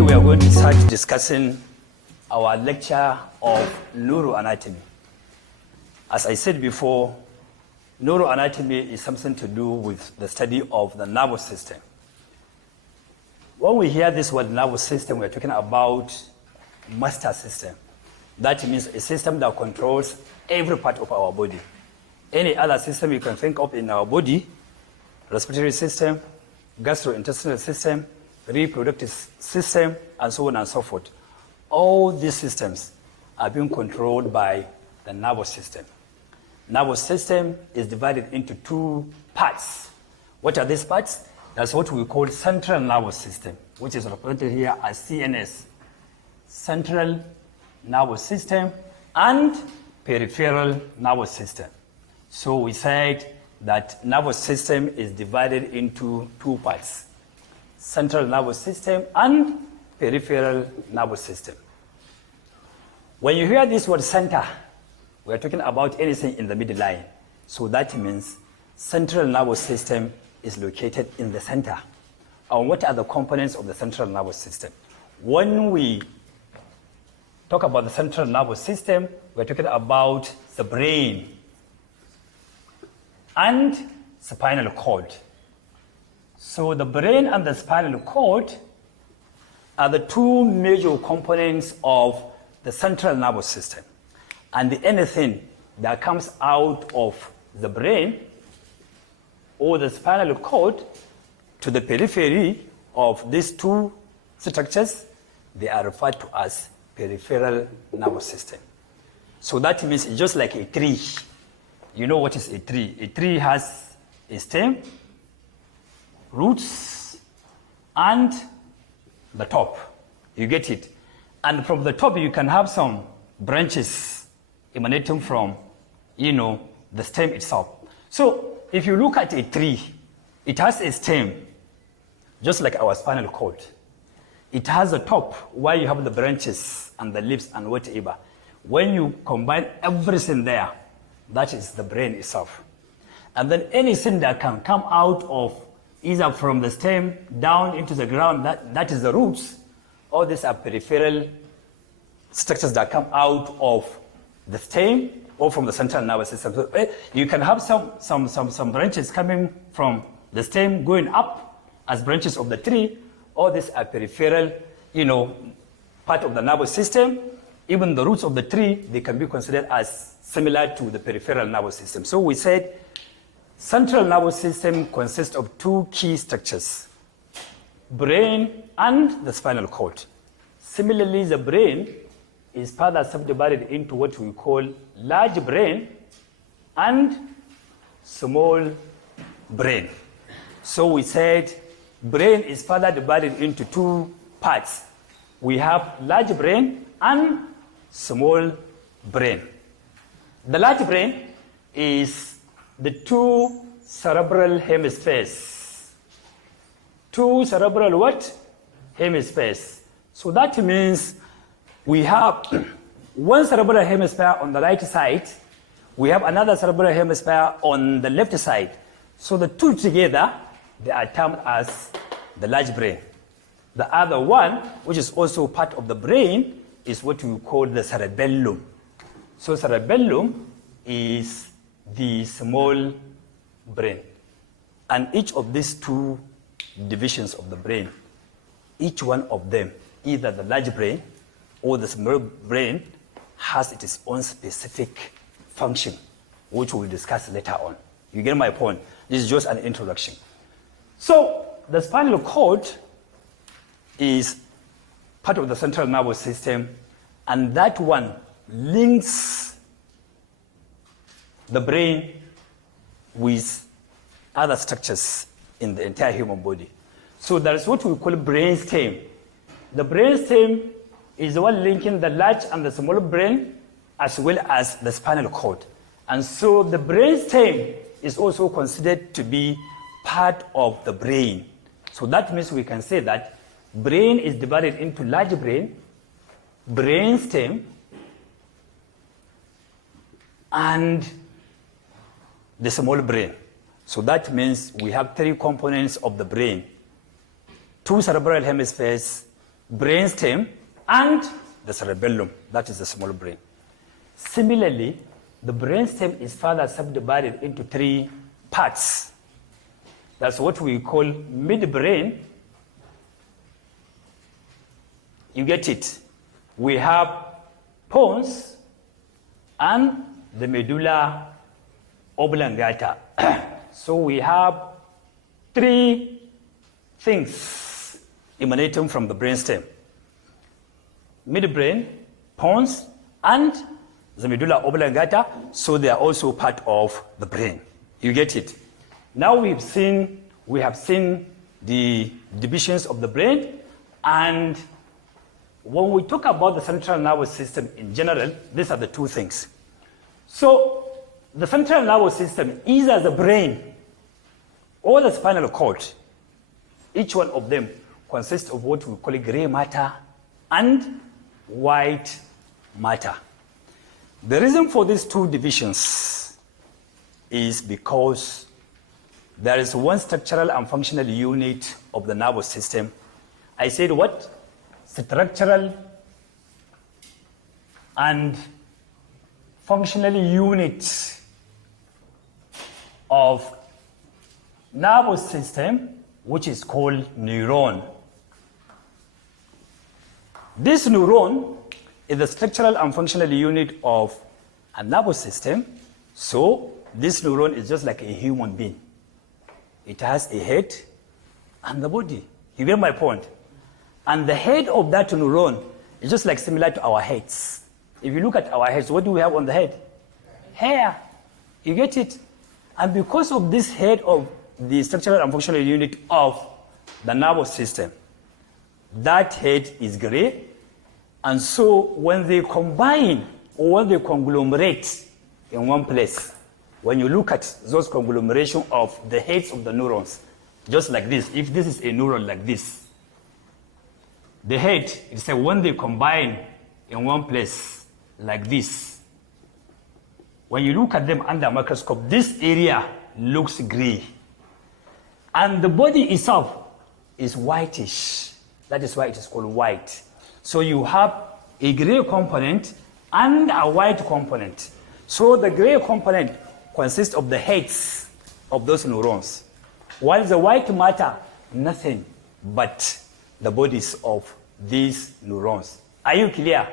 Today we are going to start discussing our lecture of neuroanatomy. As I said before, neuroanatomy is something to do with the study of the nervous system. When we hear this word nervous system, we're talking about master system. That means a system that controls every part of our body. Any other system you can think of in our body, respiratory system, gastrointestinal system, reproductive system, and so on and so forth. All these systems are being controlled by the nervous system. Nervous system is divided into two parts. What are these parts? That's what we call central nervous system, which is represented here as CNS. Central nervous system and peripheral nervous system. So we said that nervous system is divided into two parts. Central nervous system and peripheral nervous system. When you hear this word center, we're talking about anything in the midline. So that means central nervous system is located in the center. And what are the components of the central nervous system? When we talk about the central nervous system, we're talking about the brain and spinal cord. So the brain and the spinal cord are the two major components of the central nervous system. And anything that comes out of the brain or the spinal cord to the periphery of these two structures, they are referred to as peripheral nervous system. So that means it's just like a tree. You know what is a tree? A tree has a stem, roots, and the top. You get it? And from the top, you can have some branches emanating from, the stem itself. So if you look at a tree, it has a stem, just like our spinal cord. It has a top where you have the branches and the leaves and whatever. When you combine everything there, that is the brain itself. And then anything that can come out of either from the stem down into the ground, that is the roots. All these are peripheral structures that come out of the stem or from the central nervous system. So you can have some branches coming from the stem going up as branches of the tree. All these are peripheral, part of the nervous system. Even the roots of the tree, they can be considered as similar to the peripheral nervous system. So we said central nervous system consists of two key structures, brain and the spinal cord. Similarly, the brain is further subdivided into what we call large brain and small brain. So we said brain is further divided into two parts. We have large brain and small brain. The large brain is the two cerebral hemispheres. Two cerebral what? Hemispheres. So that means we have one cerebral hemisphere on the right side. We have another cerebral hemisphere on the left side. So the two together, they are termed as the large brain. The other one, which is also part of the brain, is what we call the cerebellum. So cerebellum is the small brain. And each of these two divisions of the brain, each one of them, either the large brain or the small brain, has its own specific function, which we'll discuss later on. You get my point? This is just an introduction. So the spinal cord is part of the central nervous system, and that one links the brain with other structures in the entire human body. So there's what we call brain stem. The brain stem is the one linking the large and the small brain as well as the spinal cord. And so the brain stem is also considered to be part of the brain. So that means we can say that brain is divided into large brain, brain stem, and the small brain. So that means we have three components of the brain: two cerebral hemispheres, brainstem, and the cerebellum, that is the small brain. Similarly, the brainstem is further subdivided into 3 parts. That's what we call midbrain. You get it? We have pons and the medulla oblongata. So we have 3 things emanating from the brainstem: midbrain, pons, and the medulla oblongata. So they are also part of the brain. You get it? Now we have seen the divisions of the brain, and when we talk about the central nervous system in general, these are the 2 things. So the central nervous system, either the brain or the spinal cord, each one of them consists of what we call gray matter and white matter. The reason for these 2 divisions is because there is one structural and functional unit of the nervous system. I said what? Structural and functional unit of nervous system, which is called neuron. This neuron is the structural and functional unit of a nervous system. So this neuron is just like a human being. It has a head and the body. You get my point? And the head of that neuron is just like similar to our heads. If you look at our heads, what do we have on the head? Hair. You get it? And because of this head of the structural and functional unit of the nervous system, that head is gray. And so when they combine or when they conglomerate in one place, when you look at those conglomeration of the heads of the neurons, just like this, if this is a neuron like this, the head, it's like when they combine in one place like this, when you look at them under a microscope, this area looks gray. And the body itself is whitish. That is why it is called white. So you have a gray component and a white component. So the gray component consists of the heads of those neurons, while the white matter, nothing but the bodies of these neurons. Are you clear?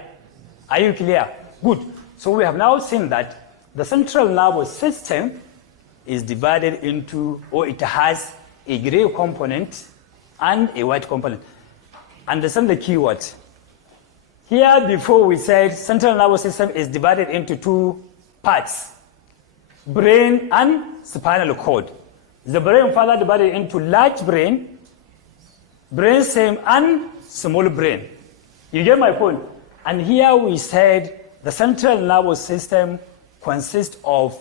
Are you clear? Good. So we have now seen that the central nervous system is divided into, or it has a gray component and a white component. Understand the key word. Here before we said central nervous system is divided into 2 parts: brain and spinal cord. The brain further divided into large brain, brainstem, and small brain. You get my point? And here we said the central nervous system consists of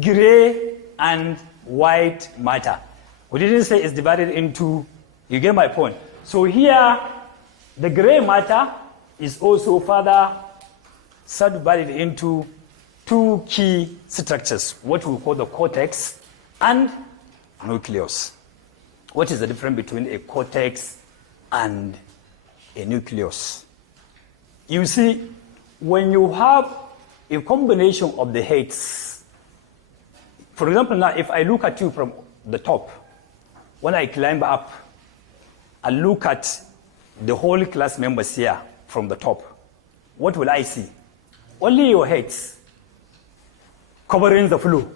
gray and white matter. We didn't say it's divided into, you get my point? So here, the gray matter is also further subdivided into 2 key structures, what we call the cortex and nucleus. What is the difference between a cortex and a nucleus? You see, when you have a combination of the heads, for example, now if I look at you from the top, when I climb up and look at the whole class members here from the top, what will I see? Only your heads covering the floor.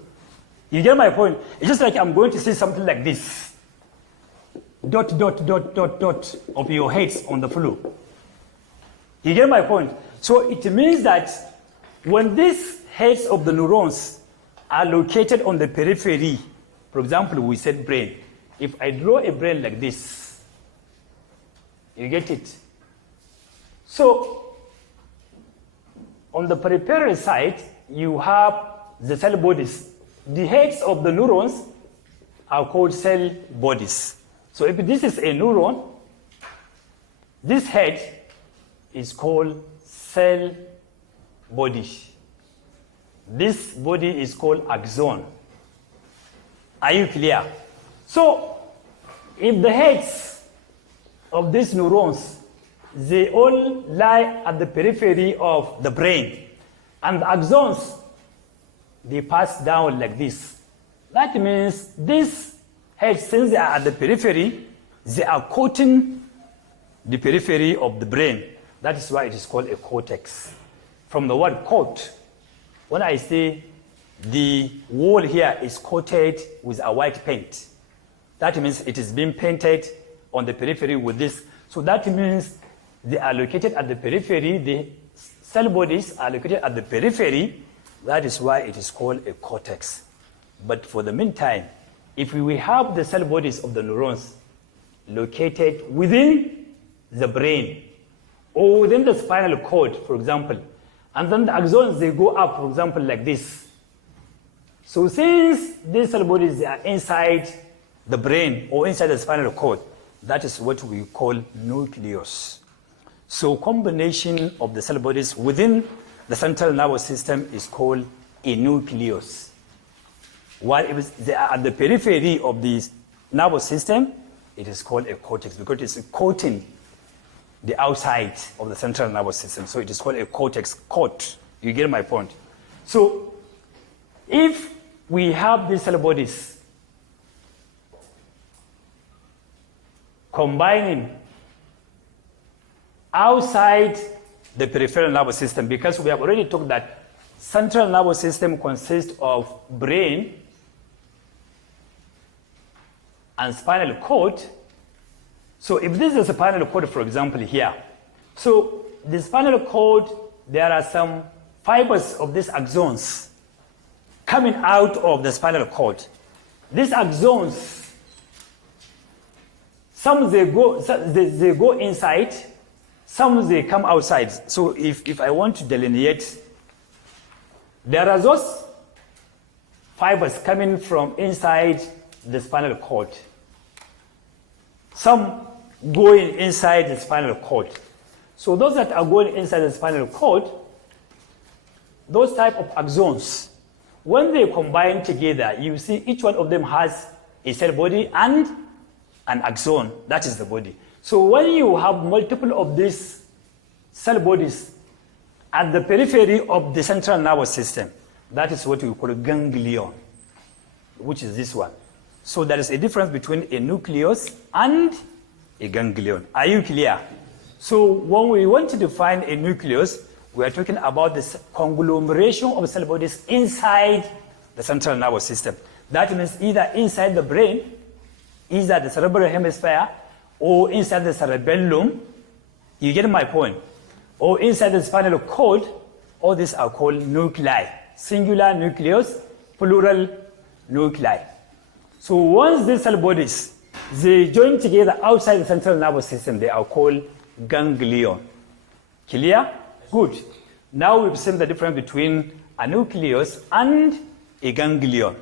You get my point? It's just like I'm going to see something like this. Dot, dot, dot, dot, dot of your heads on the floor. You get my point? So it means that when these heads of the neurons are located on the periphery, for example, we said brain. If I draw a brain like this, you get it? So on the peripheral side, you have the cell bodies. The heads of the neurons are called cell bodies. So if this is a neuron, this head is called cell body. This body is called axon. Are you clear? So if the heads of these neurons they all lie at the periphery of the brain. And the axons, they pass down like this. That means these heads, since they are at the periphery, they are coating the periphery of the brain. That is why it is called a cortex. From the word coat, when I say the wall here is coated with a white paint, that means it is being painted on the periphery with this. So that means they are located at the periphery, the cell bodies are located at the periphery. That is why it is called a cortex. But for the meantime, if we have the cell bodies of the neurons located within the brain or within the spinal cord, for example, and then the axons, they go up, for example, like this. So since these cell bodies are inside the brain or inside the spinal cord, that is what we call nucleus. So combination of the cell bodies within the central nervous system is called a nucleus. While they are at the periphery of the nervous system, it is called a cortex because it is coating the outside of the central nervous system. So it is called a cortex coat. You get my point? So if we have these cell bodies combining outside the peripheral nervous system, because we have already talked that central nervous system consists of brain and spinal cord. So if this is a spinal cord, for example, here, so the spinal cord, there are some fibers of these axons coming out of the spinal cord. These axons, some they go inside, some they come outside. So if I want to delineate, there are those fibers coming from inside the spinal cord. Some going inside the spinal cord. So those that are going inside the spinal cord, those type of axons, when they combine together, you see each one of them has a cell body and an axon. That is the body. So when you have multiple of these cell bodies at the periphery of the central nervous system, that is what we call a ganglion, which is this one. So there is a difference between a nucleus and a ganglion. Are you clear? So when we want to define a nucleus, we are talking about this conglomeration of cell bodies inside the central nervous system. That means either inside the brain, either the cerebral hemisphere, or inside the cerebellum. You get my point? Or inside the spinal cord. All these are called nuclei. Singular nucleus, plural nuclei. So once these cell bodies, they join together outside the central nervous system, they are called ganglion. Clear? Good. Now we've seen the difference between a nucleus and a ganglion.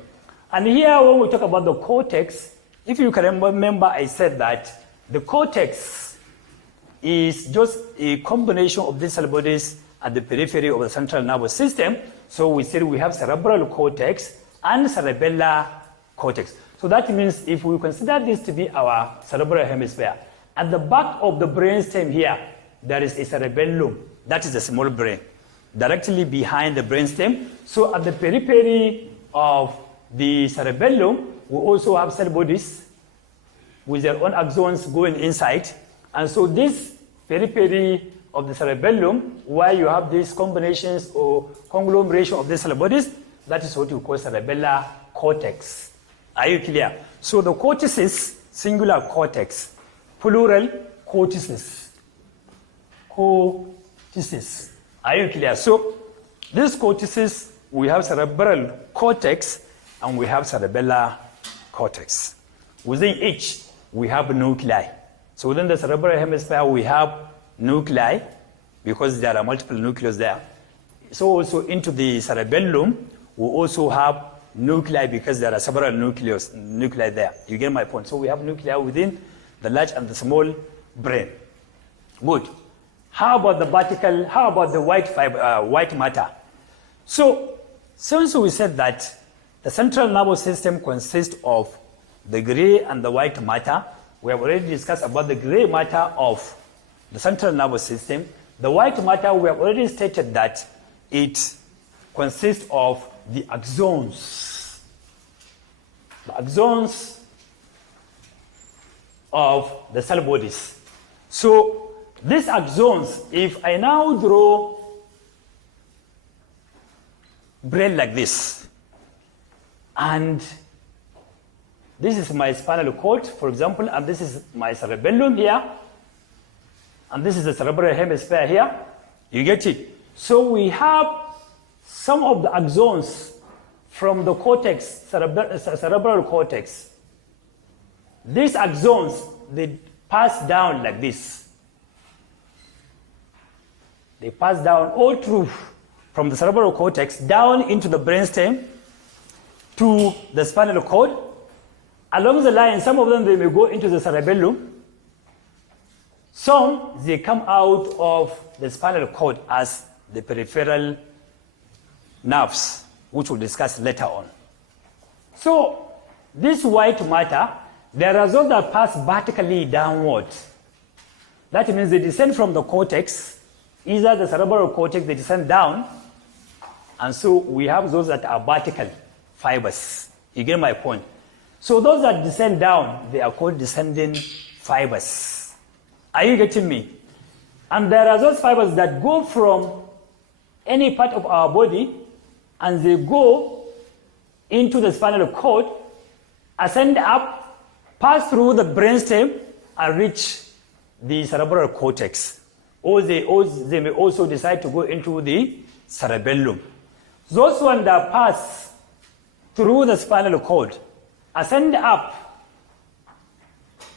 And here when we talk about the cortex, if you can remember, I said that the cortex is just a combination of these cell bodies at the periphery of the central nervous system. So we said we have cerebral cortex and cerebellar cortex. So that means if we consider this to be our cerebral hemisphere, at the back of the brainstem here, there is a cerebellum. That is the small brain, directly behind the brainstem. So at the periphery of the cerebellum, we also have cell bodies with their own axons going inside. And so this periphery of the cerebellum, where you have these combinations or conglomeration of these cell bodies, that is what you call cerebellar cortex. Are you clear? So the cortices, singular cortex, plural cortices. Cortices. Are you clear? So these cortices, we have cerebral cortex and we have cerebellar cortex. Within each, we have nuclei. So within the cerebral hemisphere, we have nuclei because there are multiple nucleus there. So also into the cerebellum, we also have nuclei because there are several nuclei there. You get my point? So we have nuclei within the large and the small brain. Good. How about the vertical? How about the white matter? So since we said that the central nervous system consists of the gray and the white matter, we have already discussed about the gray matter of the central nervous system. The white matter, we have already stated that it consists of the axons. The axons of the cell bodies. So these axons, if I now draw brain like this, and this is my spinal cord, for example, and this is my cerebellum here, and this is the cerebral hemisphere here. You get it? So we have some of the axons from the cortex, cerebral cortex. These axons, they pass down like this. They pass down all through from the cerebral cortex down into the brainstem to the spinal cord. Along the line, some of them, they may go into the cerebellum. Some, they come out of the spinal cord as the peripheral nerves, which we'll discuss later on. So, this white matter, there are those that pass vertically downwards. That means they descend from the cortex, either the cerebral cortex, they descend down, and so we have those that are vertical fibers. You get my point? So those that descend down, they are called descending fibers. Are you getting me? And there are those fibers that go from any part of our body, and they go into the spinal cord, ascend up, pass through the brainstem, and reach the cerebral cortex. Or they may also decide to go into the cerebellum. Those ones that pass through the spinal cord, ascend up,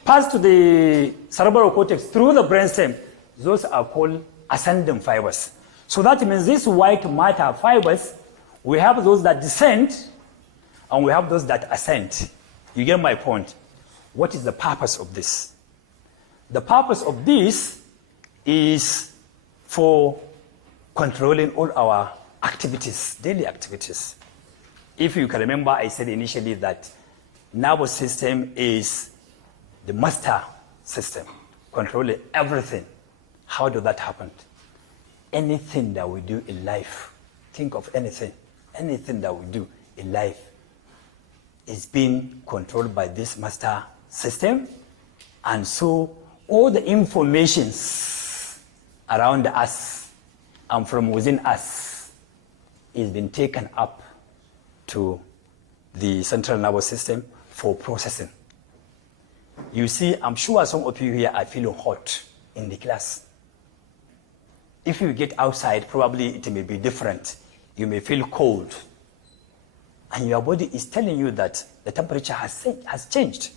pass to the cerebral cortex through the brainstem, those are called ascending fibers. So that means these white matter fibers, we have those that descend and we have those that ascend. You get my point? What is the purpose of this? The purpose of this is for controlling all our activities, daily activities. If you can remember, I said initially that nervous system is the master system, controlling everything. How does that happen? Anything that we do in life, think of anything that we do in life is being controlled by this master system. And so all the informations around us and from within us is being taken up to the central nervous system for processing. You see, I'm sure some of you here are feeling hot in the class. If you get outside, probably it may be different. You may feel cold. And your body is telling you that the temperature has changed.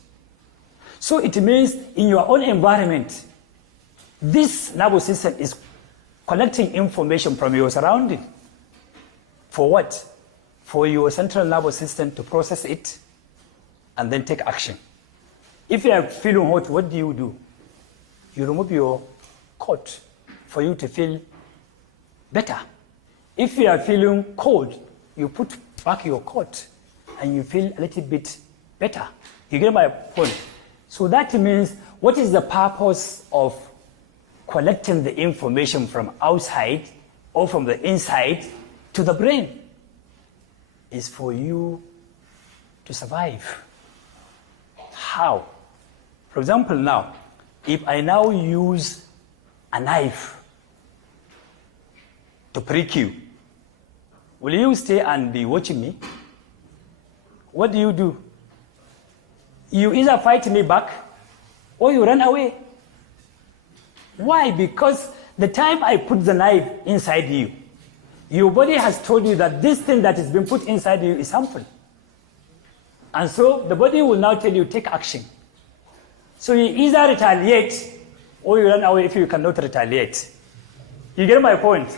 So it means in your own environment, this nervous system is collecting information from your surrounding. For what? For your central nervous system to process it and then take action. If you are feeling hot, what do? You remove your coat for you to feel better. If you are feeling cold, you put back your coat and you feel a little bit better. You get my point? So that means, what is the purpose of collecting the information from outside or from the inside to the brain? Is for you to survive. How? For example, now, if I now use a knife to prick you, will you stay and be watching me? What do? You either fight me back or you run away. Why? Because the time I put the knife inside you, your body has told you that this thing that has been put inside you is harmful. And so the body will now tell you, take action. So you either retaliate or you run away if you cannot retaliate. You get my point?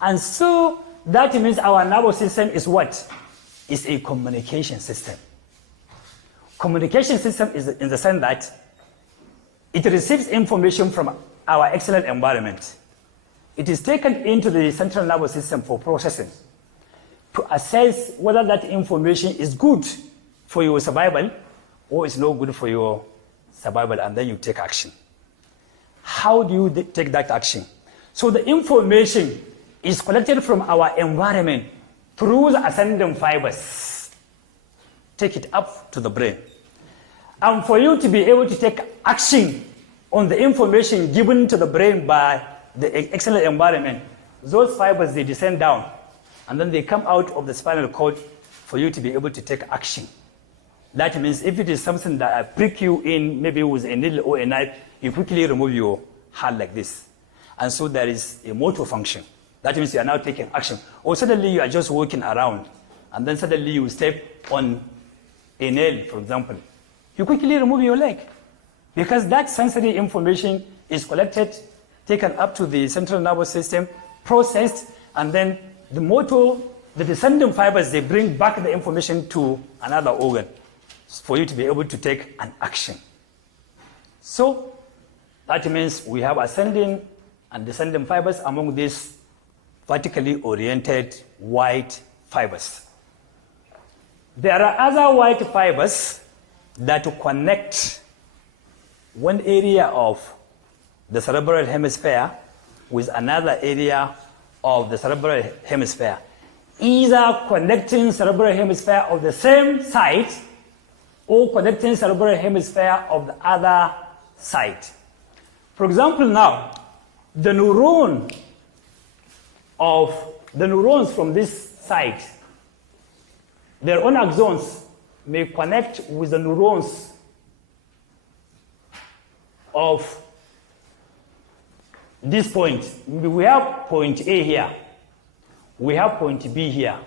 And so that means our nervous system is what? It's a communication system. Communication system is in the sense that it receives information from our external environment. It is taken into the central nervous system for processing to assess whether that information is good for your survival or is not good for your survival, and then you take action. how do you take that action? So the information is collected from our environment through the ascending fibers. Take it up to the brain. And for you to be able to take action on the information given to the brain by the external environment, those fibers, they descend down, and then they come out of the spinal cord for you to be able to take action. That means if it is something that prick you in, maybe with a needle or a knife, you quickly remove your hand like this. And so there is a motor function. That means you are now taking action. Or suddenly you are just walking around, and then suddenly you step on a nail, for example. You quickly remove your leg, because that sensory information is collected, taken up to the central nervous system, processed, and then the motor, the descending fibers, they bring back the information to another organ for you to be able to take an action. So that means we have ascending and descending fibers among these vertically oriented white fibers. There are other white fibers that connect one area of the cerebral hemisphere with another area of the cerebral hemisphere, either connecting cerebral hemisphere of the same side or connecting cerebral hemisphere of the other side. For example, now, the neurons from this side, their own axons may connect with the neurons of this point. We have point A here. We have point B here.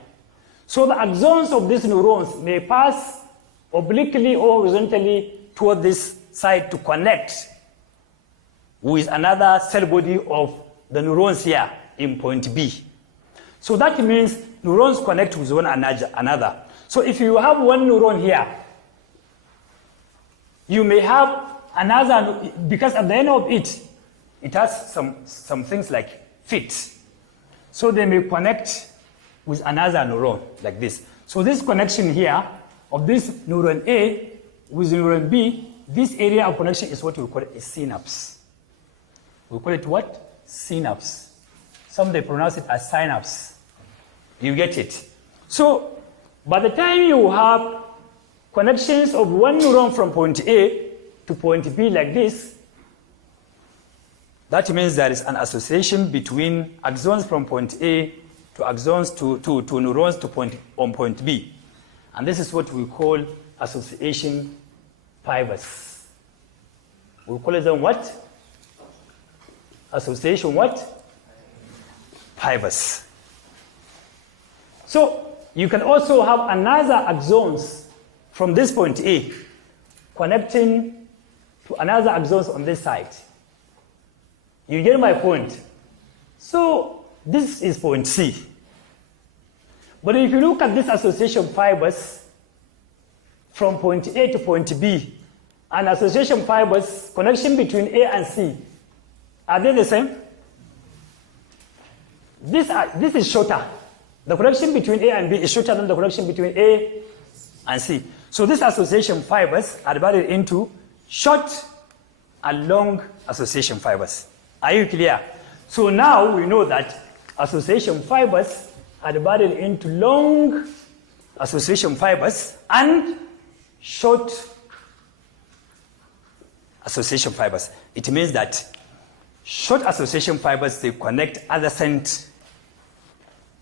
So the axons of these neurons may pass obliquely or horizontally toward this side to connect with another cell body of the neurons here in point B. So that means neurons connect with one another. So if you have one neuron here, you may have another, because at the end of it, it has some things like feet. So they may connect with another neuron like this. So this connection here of this neuron A with neuron B, this area of connection is what we call a synapse. We call it what? Synapse. Some they pronounce it as synapse. You get it? So by the time you have connections of one neuron from point A to point B like this, that means there is an association between axons from point A to axons to neurons on point B. And this is what we call association fibers. We call them what? Association what? Fibers. So you can also have another axons from this point A connecting to another axons on this side. You get my point? So this is point C. But if you look at this association fibers from point A to point B, and association fibers, connection between A and C, are they the same? This is shorter. The connection between A and B is shorter than the connection between A and C. So these association fibers are divided into short and long association fibers. Are you clear? So now we know that association fibers are divided into long association fibers and short association fibers. It means that short association fibers, they connect adjacent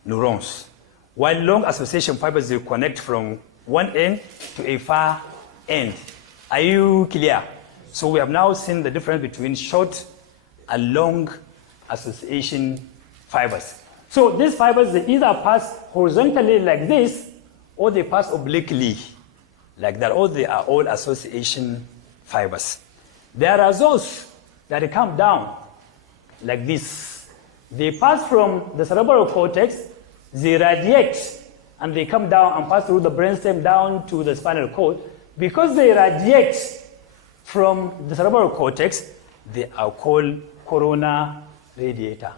neurons, while long association fibers, they connect from one end to a far end. Are you clear? So we have now seen the difference between short and long association fibers. So these fibers, they either pass horizontally like this, or they pass obliquely like that, or they are all association fibers. There are those that come down like this. They pass from the cerebral cortex, they radiate, and they come down and pass through the brainstem down to the spinal cord. Because they radiate from the cerebral cortex, they are called corona radiator.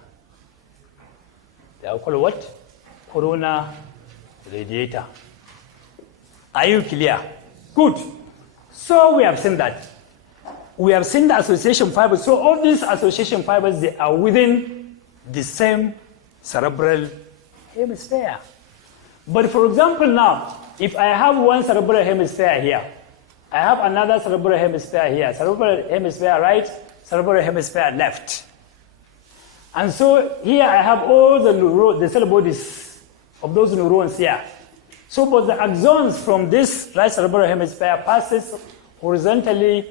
They are called what? Corona radiator. Are you clear? Good. So we have seen that we have seen the association fibers. So all these association fibers, they are within the same cerebral hemisphere. But for example now, if I have one cerebral hemisphere here, I have another cerebral hemisphere here, cerebral hemisphere right, cerebral hemisphere left. And so here I have all the cell bodies of those neurons here. So but the axons from this right cerebral hemisphere passes horizontally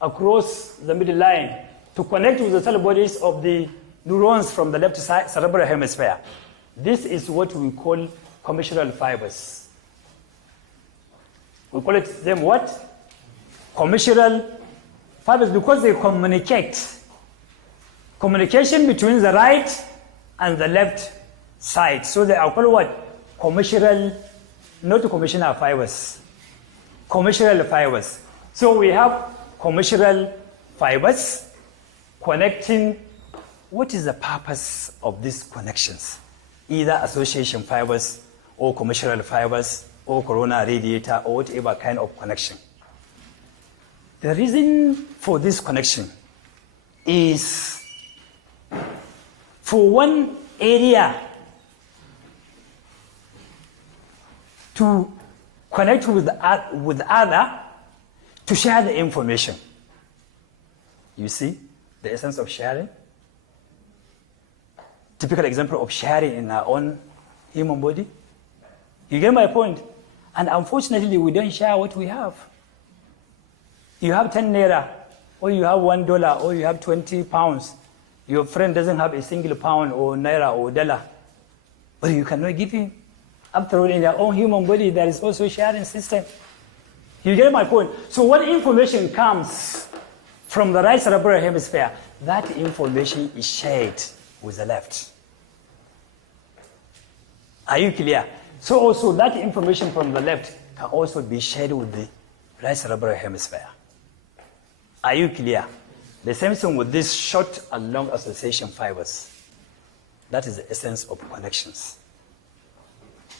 across the middle line to connect with the cell bodies of the neurons from the left side cerebral hemisphere. This is what we call commissural fibers. We call them what? Commissural fibers, because they communicate. Communication between the right and the left side. So they are called what? Commissural, not commissural fibers. Commissural fibers. So we have commissural fibers connecting. What is the purpose of these connections? Either association fibers or commissural fibers or corona radiator or whatever kind of connection. The reason for this connection is for one area to connect with the other to share the information. You see the essence of sharing? Typical example of sharing in our own human body. You get my point? And unfortunately, we don't share what we have. You have 10 naira, or you have $1, or you have 20 pounds. Your friend doesn't have a single pound or naira or dollar, but you cannot give him. After all, in your own human body, there is also a sharing system. You get my point? So when information comes from the right cerebral hemisphere, that information is shared with the left. Are you clear? So also that information from the left can also be shared with the right cerebral hemisphere. Are you clear? The same thing with these short and long association fibers. That is the essence of connections.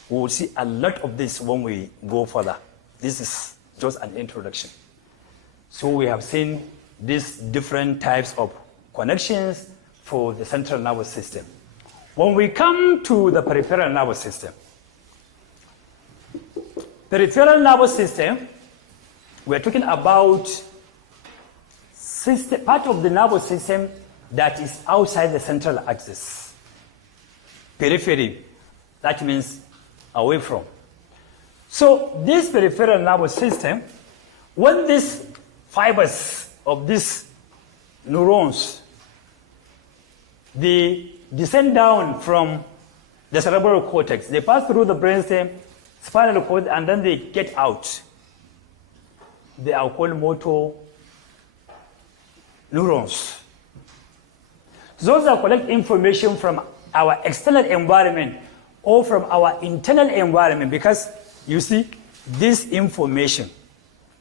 We will see a lot of this when we go further. This is just an introduction. So we have seen these different types of connections for the central nervous system. When we come to the peripheral nervous system, peripheral nervous system, we're talking about part of the nervous system that is outside the central axis. Periphery, that means away from. So this peripheral nervous system, when these fibers of these neurons, they descend down from the cerebral cortex, they pass through the brainstem, spinal cord, and then they get out. They are called motor neurons. Those that collect information from our external environment or from our internal environment, because you see, this information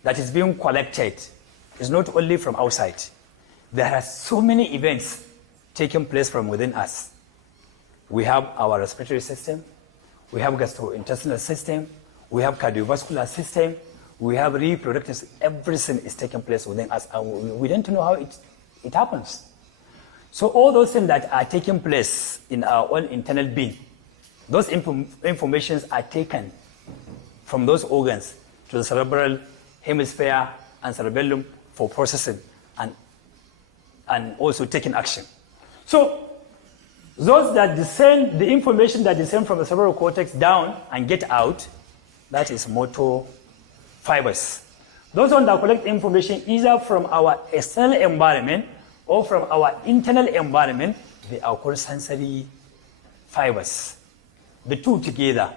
that is being collected is not only from outside. There are so many events taking place from within us. We have our respiratory system, we have gastrointestinal system, we have cardiovascular system, we have reproductive, everything is taking place within us, and we don't know how it happens. So all those things that are taking place in our own internal being, those informations are taken from those organs to the cerebral hemisphere and cerebellum for processing and also taking action. So those that descend, the information that descend from the cerebral cortex down and get out, that is motor fibers. Those ones that collect information either from our external environment or from our internal environment, they are called sensory fibers. The two together,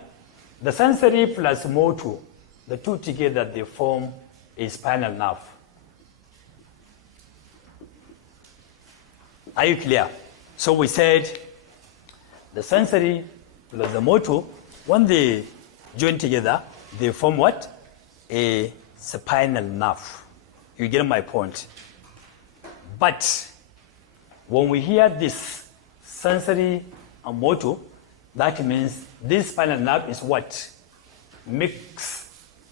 the sensory plus motor, the two together, they form a spinal nerve. Are you clear? So we said the sensory plus the motor, when they join together, they form what? A spinal nerve. You get my point. But when we hear this sensory and motor, that means this spinal nerve is what? Mixed.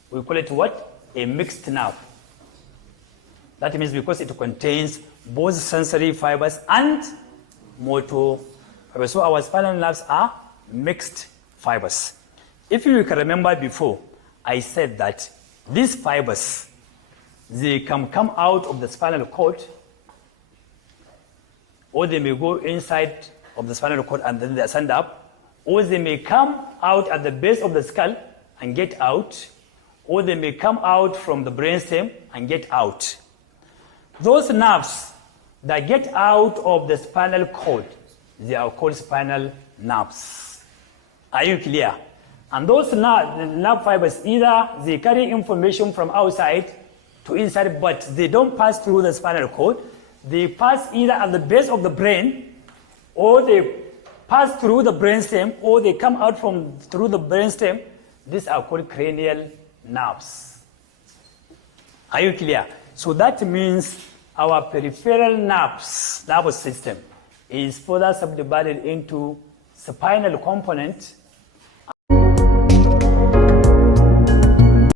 We call it what? A mixed nerve. That means because it contains both sensory fibers and motor fibers. So our spinal nerves are mixed fibers. If you can remember before, I said that these fibers, they can come out of the spinal cord, or they may go inside of the spinal cord and then they stand up, or they may come out at the base of the skull and get out, or they may come out from the brainstem and get out. Those nerves that get out of the spinal cord, they are called spinal nerves. Are you clear? And those nerve fibers, either they carry information from outside to inside, but they don't pass through the spinal cord. They pass either at the base of the brain, or they pass through the brainstem, or they come out through the brainstem. These are called cranial nerves. Are you clear? So that means our peripheral nervous system is further subdivided into spinal component